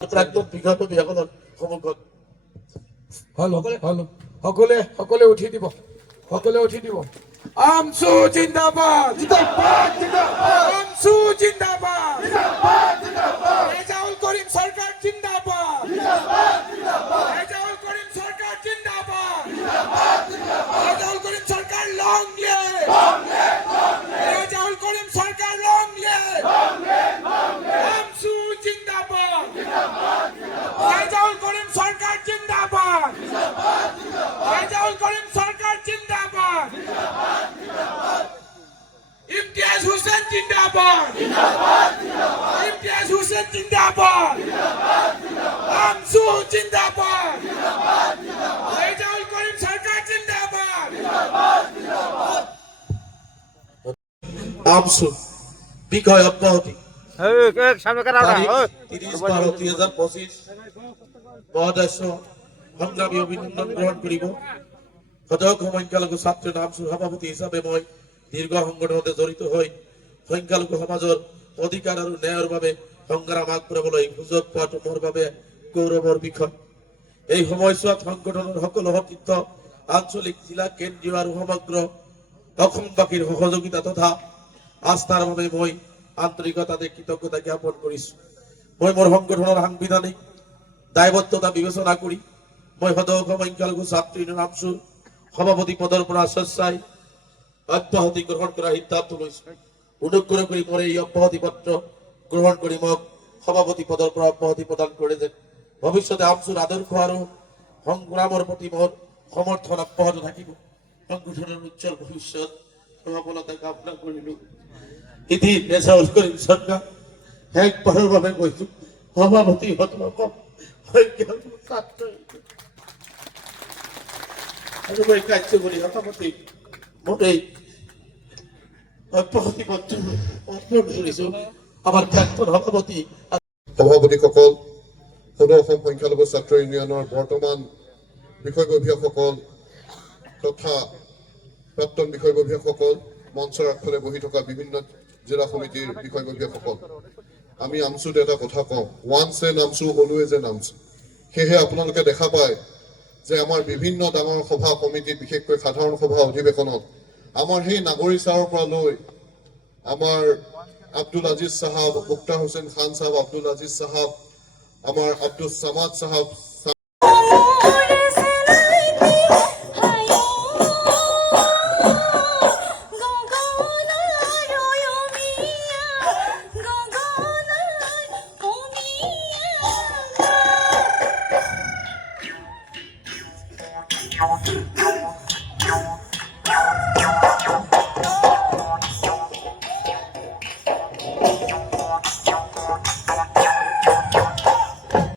প্ৰাক্তন বিষয়সকলৰ সন্মুখত সকলে উঠি দিব, আমসু জিন্দাবাদ, আমসু জিন্দাবাদ, রেজাউল করিম সরকার জিন্দাবাদ, রেজাউল করিম সরকার জিন্দাবাদ, রেজাউল করিম সরকার লং লিভ, রেজাউল করিম সরকার লং লিভ, আমসু জিন্দাবাদ, রেজাউল করিম সরকার জিন্দাবাদ, রেজাউল করিম সরকার জিন্দাবাদ, ইমতিয়াজ হোসেন জিন্দাবাদ, ইমতিয়াজ হোসেন জিন্দাবাদ, আমসু জিন্দাবাদ, রেজাউল করিম সরকার জিন্দাবাদ। আমসু বিষয় অব্যাহতি সামনে 30/12/2025 মহাদস্য সংগ্ৰামী অভিনন্দন গ্ৰহণ কৰিব। সদৌ সংখ্যালঘু ছাত্ৰ আমসুৰ সভাপতি হিচাপে মই দীৰ্ঘ সংগঠনতে জড়িত হৈ সংখ্যালঘু সমাজৰ অধিকাৰ আৰু ন্যায়ৰ বাবে সংগ্ৰাম আগবঢ়াবলৈ সুযোগ পোৱাটো মোৰ বাবে গৌৰৱৰ বিষয়। এই সময়ছোৱাত সংগঠনৰ সকলো সতীৰ্থ, আঞ্চলিক, জিলা, কেন্দ্ৰীয় আৰু সমগ্ৰ অসমবাসীৰ সহযোগিতা তথা আস্থাৰ বাবে মই আন্তৰিকতাৰে কৃতজ্ঞতা জ্ঞাপন কৰিছো। মই মোৰ সংগঠনৰ সাংবিধানিক দায়বদ্ধতা বিবেচনা কৰি মই সদৌ সংখ্যালঘু ছাত্ৰ ইউনিয়ন আমসুৰ সভাপতি পদৰ পৰা স্বেচ্ছাই অব্যাহতি গ্ৰহণ কৰাৰ সিদ্ধান্ত লৈছো। অনুগ্ৰহ কৰি মোৰ এই অব্যাহতি পত্ৰ গ্ৰহণ কৰি মোক সভাপতি পদৰ পৰা অব্যাহতি প্ৰদান কৰে যেন ভৱিষ্যতে আমসুৰ আদৰ্শ আৰু সংগ্ৰামৰ প্ৰতি মোৰ সমৰ্থন অব্যাহত থাকিব। সংগঠনৰ উজ্জ্বল ভৱিষ্যত সফলতা কামনা কৰিলো। ইতি ৰেজাউল কৰিম সৰকাৰ একবাৰেৰ বাবে কৈছো সভাপতি সকলক সংখ্যালঘু ছাত্ৰ আৰু মই কাৰ্যকৰী সভাপতি মোৰ এই অব্যাহতি পত্ৰ অৰ্পণ কৰিছো আমাৰ প্ৰাক্তন সভাপতিসকল, সদৌ অসম সংখ্যালঘু ছাত্ৰ ইউনিয়নৰ বৰ্তমান বিষয়ববীয়াসকল তথা প্ৰাক্তন বিষয়ববীয়াসকল, মঞ্চৰ আগফালে বহি থকা বিভিন্ন জিলা সমিতিৰ বিষয়ববীয়াসকল, আমি আমসুত এটা কথা কওঁ, once N AMSU always N AMSU. সেয়েহে আপোনালোকে দেখা পায় যে আমাৰ বিভিন্ন ডাঙৰ সভা সমিতি, বিশেষকৈ সাধাৰণ সভা অধিৱেশনত আমাৰ সেই নাগৰী ছাৰৰ পৰা লৈ আমাৰ আব্দুল আজিজ সাহাব, মুক্তা হুছেইন খান সাহেব, আব্দুল আজিজ সাহাব, আমাৰ আব্দুল সামাদ সাহাব,